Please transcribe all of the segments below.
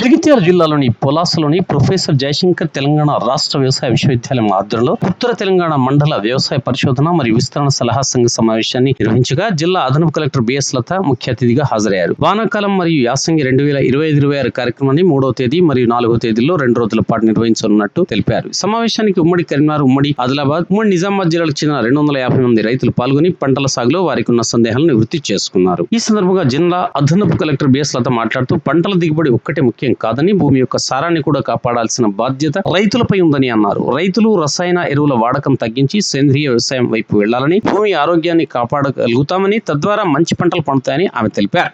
జగిత్యాల జిల్లాలోని పొలాసలోని ప్రొఫెసర్ జయశంకర్ తెలంగాణ రాష్ట్ర వ్యవసాయ విశ్వవిద్యాలయం ఆధ్వర్యంలో ఉత్తర తెలంగాణ మండల వ్యవసాయ పరిశోధన మరియు విస్తరణ సలహా సంఘ సమావేశాన్ని నిర్వహించగా జిల్లా అదనపు కలెక్టర్ బిఎస్ లత ముఖ్య అతిథిగా హాజరయ్యారు. వానాకాలం మరియు యాసంగి రెండు వేల ఇరవై ఐదు ఇరవై ఆరు కార్యక్రమాన్ని మూడవ తేదీ మరియు నాలుగో తేదీలో రెండు రోజుల పాటు నిర్వహించనున్నట్టు తెలిపారు. సమావేశానికి ఉమ్మడి కరీంనగర్ ఉమ్మడి ఆదిలాబాద్ ఉమ్మడి నిజామాబాద్ జిల్లాలకు చెందిన రెండు వందల యాభై మంది రైతులు పాల్గొని పంటల సాగులో వారికి ఉన్న సందేహాలను నివృత్తి చేసుకున్నారు. ఈ సందర్భంగా జిల్లా అదనపు కలెక్టర్ బిఎస్ లత మాట్లాడుతూ పంటల దిగుబడి ఒక్కటే ముఖ్యం. కాదని భూమి యొక్క సారాన్ని కూడా కాపాడాల్సిన బాధ్యత రైతులపై ఉందని అన్నారు. రైతులు రసాయన ఎరువుల వాడకం తగ్గించి సేంద్రియ వ్యవసాయం వైపు వెళ్ళాలని భూమి ఆరోగ్యాన్ని కాపాడగలుగుతామని తద్వారా మంచి పంటలు పండుతాయని ఆమె తెలిపారు.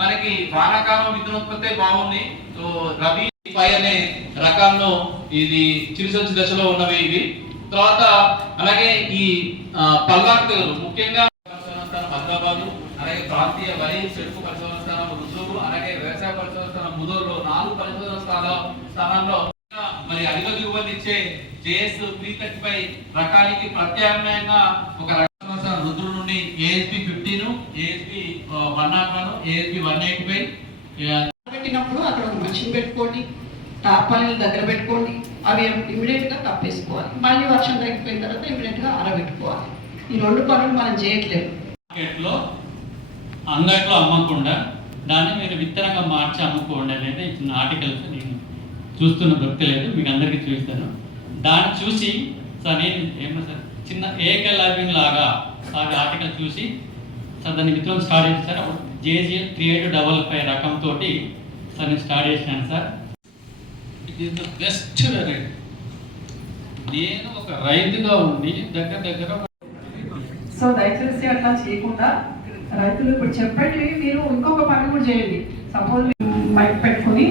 మనకి వానాకాలం విత్తనోత్పత్తి బాగుంది. సో రబీ పై అనే రకాల్లో ఇది చిరుసంచి దశలో ఉన్నవి ఇవి. తర్వాత అలాగే ఈ ఆ, ముఖ్యంగా పరిశోధన స్థానం హైదరాబాద్ అలాగే ప్రాంతీయ వరి చెరుకు పరిశోధన స్థానం రుద్రులు అలాగే వ్యవసాయ పరిశోధన స్థానం ముదోర్లో నాలుగు పరిశోధన స్థాన స్థానాల్లో మరి అధిక దిగుబడి ఇచ్చే జేఎస్ త్రీ థర్టీ ఫైవ్ రకానికి ప్రత్యామ్నాయంగా ఒక రకం రుద్రు నుండి ASP fifteen ASP one not one ASP one eighty five. పెట్టినప్పుడు అక్కడ ఒక మషిన్ పెట్టుకోండి టార్పాలిన్లు దగ్గర పెట్టుకోండి అవి ఇమీడియట్గా కప్పేసుకోవాలి మళ్ళీ వర్షం తగ్గిపోయిన తర్వాత ఇమీడియట్గా ఆరబెట్టుకోవాలి ఈ రెండు పనులు మనం చేయట్లేదు. మార్కెట్లో అంగట్లో అమ్మకుండా దాన్ని మీరు విత్తనంగా మార్చి అమ్ముకోండి అనేది చిన్న ఆర్టికల్స్ నేను చూస్తున్న దొరకలేదు మీకు అందరికీ చూపిస్తాను. దాన్ని చూసి సార్ నేను ఏమో సార్ చిన్న ఏకలవ్యం లాగా ఆ ఆర్టికల్ చూసి సార్ దాన్ని విత్తనం స్టార్ట్ చేసి sir. JG three eight double five రకంతో sir నేను స్టార్ట్ చేసినాను సార్. ఇది ద బెస్ట్ వెరైటీ నేను ఒక రైతుగా ఉండి దగ్గర దగ్గర ఒక సో దయచేసి అట్లా చేయకుండా రైతులు ఇప్పుడు చెప్పండి మీరు ఇంకొక పని కూడా చేయండి. సపోజ్ బయట పెట్టుకుని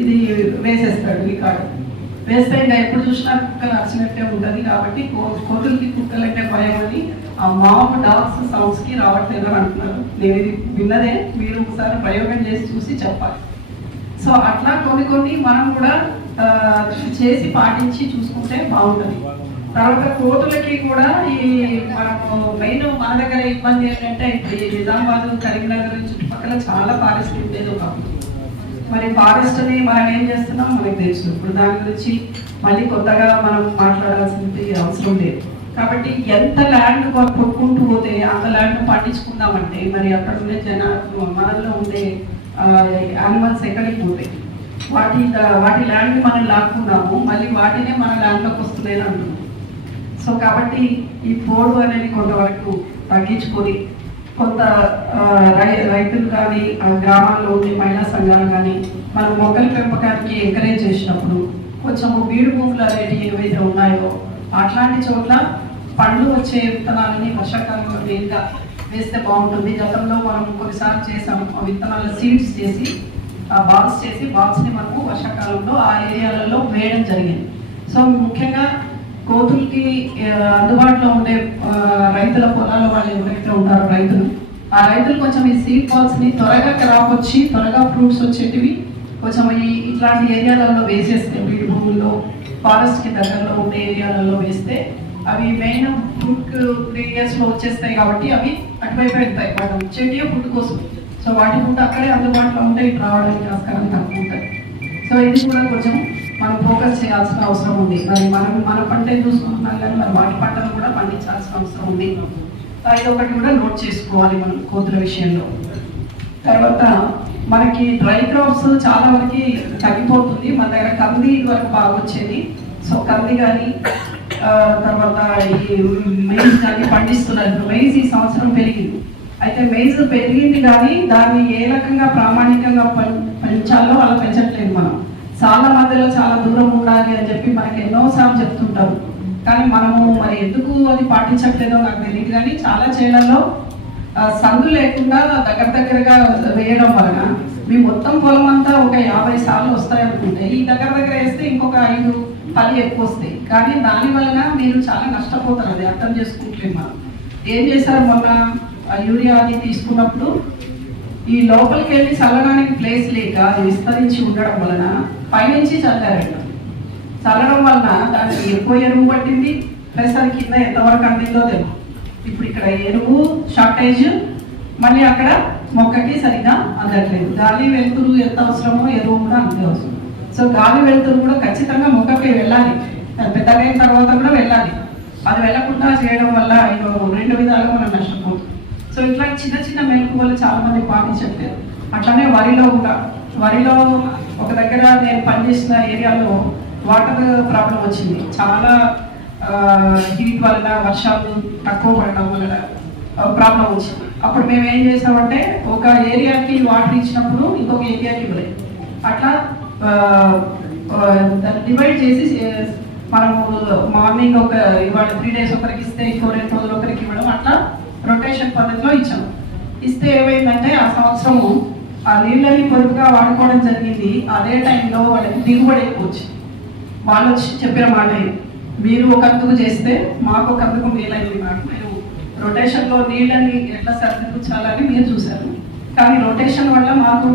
ఇది వేసేస్తాడు ఈ కాడు. వేస్తే ఇంకా ఎప్పుడు చూసినా కుక్కలు అరిచినట్టే ఉంటుంది కాబట్టి కోతులకి కుక్కలు అంటే భయం అని ఆ మామ్ డాగ్స్ సౌండ్స్కి రావట్లేదు అని అంటున్నారు. నేను ఇది విన్నదే మీరు ఒకసారి ప్రయోగం చేసి చూసి చెప్పాలి. సో అట్లా కొన్ని కొన్ని మనం కూడా చేసి పాటించి చూసుకుంటే బాగుంటుంది. తర్వాత కోతులకి కూడా ఈ మనము మెయిన్ మన దగ్గర ఇబ్బంది ఏంటంటే ఈ నిజామాబాద్ కరీంనగర్ చుట్టుపక్కల చాలా ఫారెస్ట్ ఉండేది ఒకప్పుడు. మరి ఫారెస్ట్ని మనం ఏం చేస్తున్నాం? మనకు తెలుసు. ఇప్పుడు దాని గురించి మళ్ళీ కొత్తగా మనం మాట్లాడాల్సింది అవసరం లేదు. కాబట్టి ఎంత ల్యాండ్ కొనుక్కుంటూ పోతే అంత ల్యాండ్ పండించుకుందామంటే మరి అక్కడ ఉండే జన మనల్లో ఉండే యానిమల్స్ ఎక్కడికి పోతాయి? వాటి వాటి ల్యాండ్ మనం లాక్కున్నాము మళ్ళీ వాటినే మన ల్యాండ్లోకి వస్తున్నాయని అంటున్నాం. సో కాబట్టి ఈ పోడు అనేది కొంతవరకు తగ్గించుకొని కొంత రై- రైతులు కానీ ఆ గ్రామాల్లో ఉండే మహిళా సంఘాలు కానీ మనం మొక్కల పెంపకానికి ఎంకరేజ్ చేసినప్పుడు కొంచెం బీడు భూములు అనేవి ఏవైతే ఉన్నాయో అట్లాంటి చోట్ల పండ్లు వచ్చే విత్తనాలని వర్షాకాలంలో మెయిన్గా వేస్తే బాగుంటుంది. గతంలో మనం కొన్నిసార్లు చేసాం ఆ విత్తనాల సీడ్స్ చేసి ఆ బాక్స్ చేసి బాక్స్ని మనము వర్షాకాలంలో ఆ ఏరియాలలో వేయడం జరిగింది. సో ముఖ్యంగా కోతులకి అందుబాటులో ఉండే రైతుల పొలాల్లో వాళ్ళు ఎవరైతే ఉంటారో రైతులు ఆ రైతులు కొంచెం ఈ సీడ్ బాల్స్ని త్వరగా క్రాప్ వచ్చి త్వరగా ఫ్రూట్స్ వచ్చేటివి కొంచెం ఈ ఇట్లాంటి ఏరియాలలో వేసేస్తే వీడి భూముల్లో ఫారెస్ట్కి దగ్గరలో ఉండే ఏరియాలలో వేస్తే అవి మెయిన్ ఫుడ్ ఏరియాస్లో వచ్చేస్తాయి కాబట్టి అవి అటువైపు వెళ్తాయి. వాళ్ళు వచ్చేటివి ఫుడ్ కోసం. సో వాటి ఫుడ్ అక్కడే అందుబాటులో ఉంటే ఇటు రావడానికి ఆస్కారం తక్కువ ఉంటుంది. సో ఇది కూడా కొంచెం మనం ఫోకస్ చేయాల్సిన అవసరం ఉంది. మరి మనం మన పంటే చూసుకుంటున్నాం కానీ మరి వాటి పంటను కూడా పండించాల్సిన అవసరం ఉంది. ఇది ఒకటి కూడా నోట్ చేసుకోవాలి మనం కోతుల విషయంలో. తర్వాత మనకి డ్రై క్రాప్స్ చాలా వరకు తగ్గిపోతుంది. మన దగ్గర కంది వరకు బాగా వచ్చేది. సో కంది కానీ తర్వాత ఈ మెయిజ్ కానీ పండిస్తున్నారు. ఇప్పుడు మెయిజ్ ఈ సంవత్సరం పెరిగింది. అయితే మెయిజ్ పెరిగింది కానీ దాన్ని ఏ రకంగా ప్రామాణికంగా పెంచాలో అలా పెంచట్లేదు మనం. చాలా మధ్యలో చాలా దూరం ఉండాలి అని చెప్పి మనకి ఎన్నోసార్లు చెప్తుంటారు. కానీ మనము మరి ఎందుకు అది పాటించట్లేదో నాకు తెలియదు కానీ చాలా చేలల్లో సందు లేకుండా దగ్గర దగ్గరగా వేయడం వలన మీ మొత్తం పొలం అంతా ఒక యాభై సార్లు వస్తాయనుకుంటే ఈ దగ్గర దగ్గర వేస్తే ఇంకొక ఐదు పది ఎక్కువ వస్తాయి. కానీ దాని వలన మీరు చాలా నష్టపోతారు అది అర్థం చేసుకుంటలేదు మనం ఏం చేశారు మొన్న యూరియా అది తీసుకున్నప్పుడు? ఈ లోపలికి వెళ్ళి చల్లడానికి ప్లేస్ లేక అది విస్తరించి ఉండడం వలన పైనుంచి చల్లారట. చల్లడం వలన దానికి ఎక్కువ ఎరువు పట్టింది. ప్లస్ అది కింద ఎంతవరకు అందిందో తెలియదు ఇప్పుడు ఇక్కడ ఎరువు షార్టేజ్ మళ్ళీ అక్కడ మొక్కకి సరిగా అందట్లేదు. గాలి వెలుతురు ఎంత అవసరమో ఎరువు కూడా అంతే అవసరం. సో గాలి వెలుతురు కూడా ఖచ్చితంగా మొక్కకి వెళ్ళాలి. అది తర్వాత కూడా వెళ్ళాలి. అది వెళ్ళకుండా చేయడం వల్ల ఇగో రెండు విధాలుగా మనం నష్టపోతాం సో ఇట్లా చిన్న చిన్న మెలకువలు చాలా మంది పాటించట్లేదు. అట్లానే వరిలో కూడా. వరిలో ఒక దగ్గర నేను పనిచేసిన ఏరియాలో వాటర్ ప్రాబ్లం వచ్చింది. చాలా హీట్ వల్ల వర్షాలు తక్కువ పడడం వల్ల ప్రాబ్లం వచ్చింది. అప్పుడు మేము ఏం చేసామంటే ఒక ఏరియాకి వాటర్ ఇచ్చినప్పుడు ఇంకొక ఏరియాకి ఇవ్వలేదు. అట్లా డివైడ్ చేసి మనము మార్నింగ్ ఒక ఇవాళ త్రీ డేస్ ఒకరికి ఇస్తే ఇంకో రెండు రోజులు ఒకరికి ఇవ్వడం అట్లా రొటేషన్ పద్ధతిలో ఇచ్చాము. ఇస్తే ఏమైందంటే ఆ సంవత్సరము ఆ నీళ్ళని పొదుపుగా వాడుకోవడం జరిగింది. అదే టైంలో వాళ్ళకి దిగుబడి ఎక్కువ వచ్చింది వాళ్ళు వచ్చి చెప్పిన మాట మీరు ఒక అందుకు చేస్తే మాకు ఒక అందుకు మేలైంది మాట. మీరు రొటేషన్లో నీళ్ళని ఎట్లా సరిదిద్దుచాలని మీరు చూశారు. కానీ రొటేషన్ వల్ల మాకు